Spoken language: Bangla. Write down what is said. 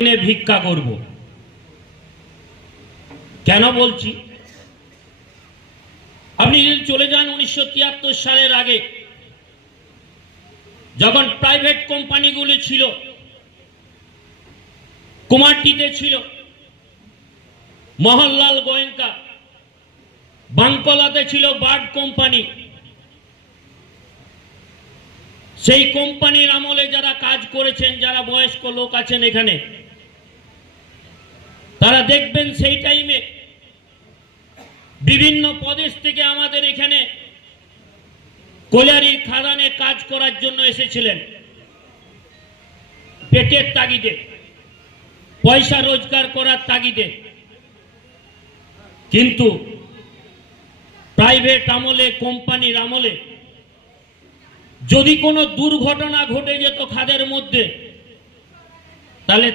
ভিক্ষা করব। কেন বলছি, আপনি যদি চলে যান 1973 সালের আগে, যখন প্রাইভেট কোম্পানিগুলো ছিল, কুমারটিতে ছিল মোহনলাল গোয়েঙ্কা, বাঙ্কলাতে ছিল বার্ড কোম্পানি। সেই কোম্পানির আমলে যারা কাজ করেছেন, যারা বয়স্ক লোক আছেন এখানে, তারা দেখবেন সেই টাইমে বিভিন্ন প্রদেশ থেকে আমাদের এখানে কয়লারির খাদানে কাজ করার জন্য এসেছিলেন, পেটের তাগিদে, পয়সা রোজগার করার তাগিদে। কিন্তু প্রাইভেট আমলে, কোম্পানির আমলে যদি কোনো দুর্ঘটনা ঘটে যেত খাদের মধ্যে, তাহলে